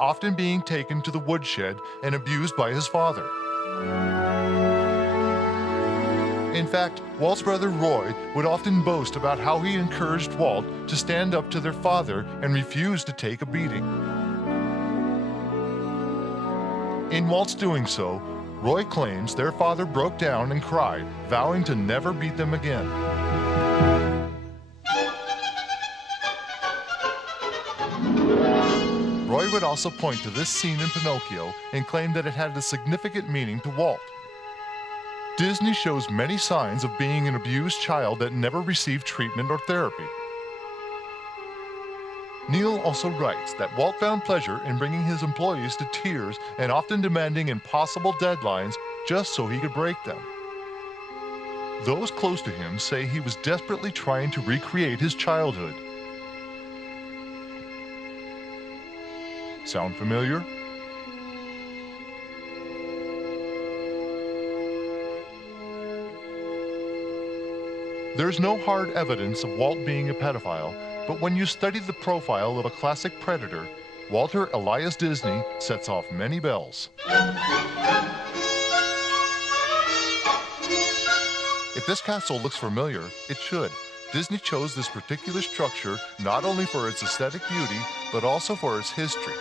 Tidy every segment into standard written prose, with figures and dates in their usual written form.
often being taken to the woodshed and abused by his father. In fact, Walt's brother Roy would often boast about how he encouraged Walt to stand up to their father and refuse to take a beating. In Walt's doing so, Roy claims their father broke down and cried, vowing to never beat them again. Roy would also point to this scene in Pinocchio and claim that it had a significant meaning to Walt. Disney shows many signs of being an abused child that never received treatment or therapy. Neil also writes that Walt found pleasure in bringing his employees to tears and often demanding impossible deadlines just so he could break them. Those close to him say he was desperately trying to recreate his childhood. Sound familiar? There's no hard evidence of Walt being a pedophile, but when you study the profile of a classic predator, Walter Elias Disney sets off many bells. If this castle looks familiar, it should. Disney chose this particular structure not only for its aesthetic beauty, but also for its history.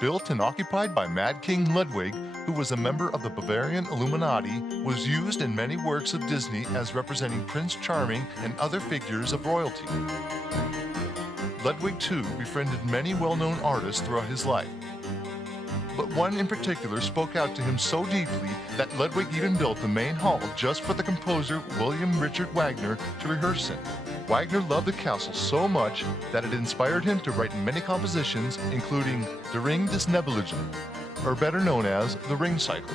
Built and occupied by Mad King Ludwig, who was a member of the Bavarian Illuminati, was used in many works of Disney as representing Prince Charming and other figures of royalty. Ludwig, too, befriended many well-known artists throughout his life. But one in particular spoke out to him so deeply that Ludwig even built the main hall just for the composer William Richard Wagner to rehearse in. Wagner loved the castle so much that it inspired him to write many compositions, including The Ring des Nibelungen, or better known as the Ring Cycle.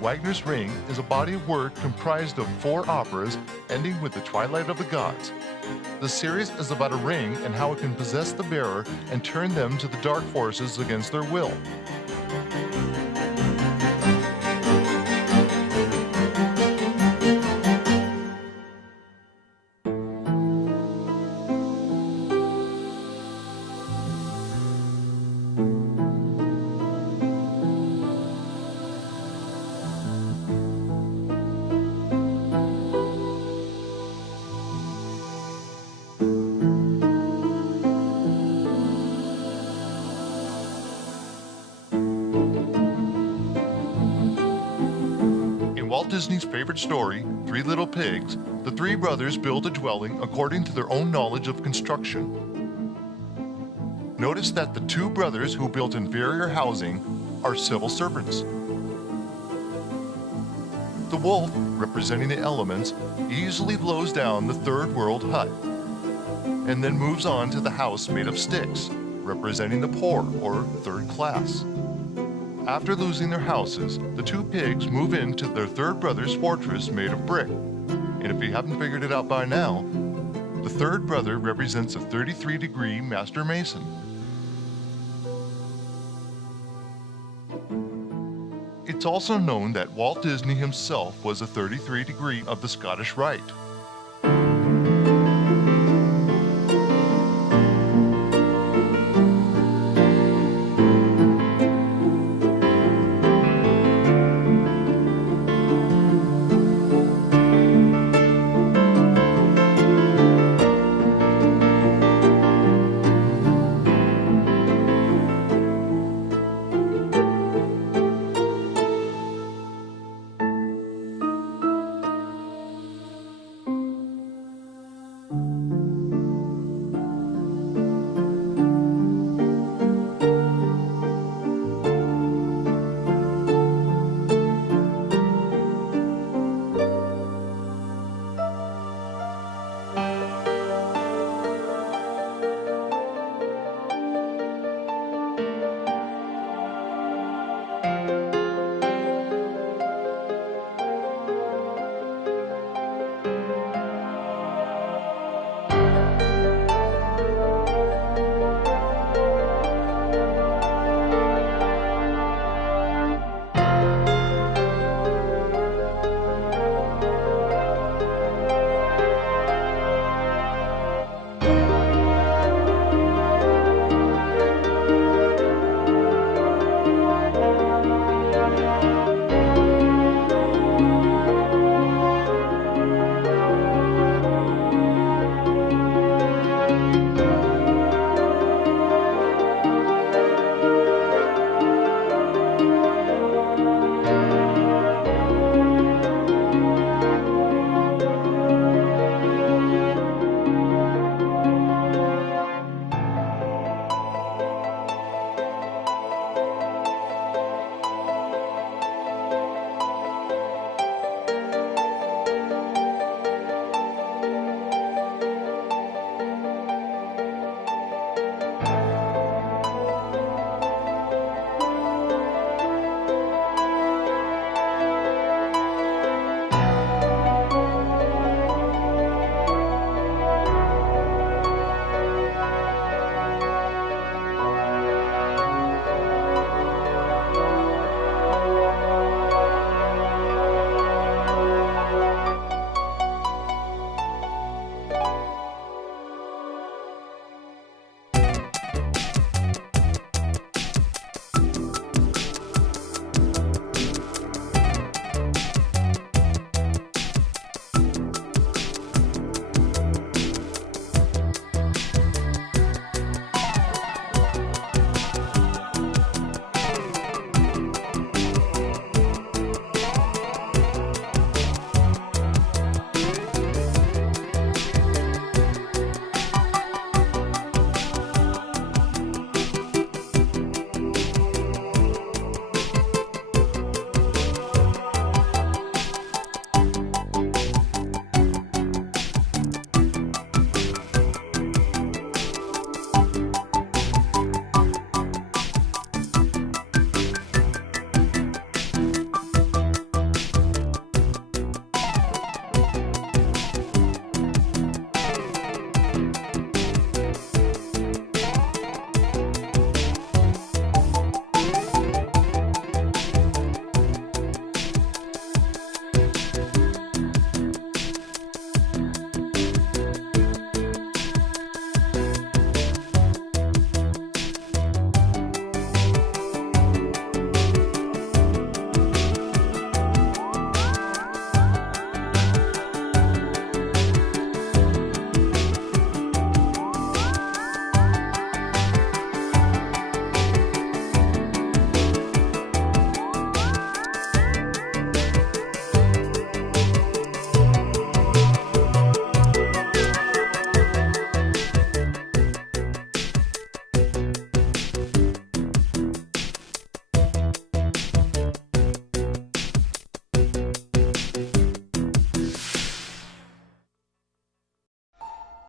Wagner's Ring is a body of work comprised of 4 operas, ending with the Twilight of the Gods. The series is about a ring and how it can possess the bearer and turn them to the dark forces against their will. Walt Disney's favorite story, Three Little Pigs, the 3 brothers build a dwelling according to their own knowledge of construction. Notice that the 2 brothers who built inferior housing are civil servants. The wolf, representing the elements, easily blows down the third world hut, and then moves on to the house made of sticks, representing the poor or third class. After losing their houses, the 2 pigs move into their third brother's fortress made of brick. And if you haven't figured it out by now, the third brother represents a 33-degree master mason. It's also known that Walt Disney himself was a 33 degree of the Scottish Rite.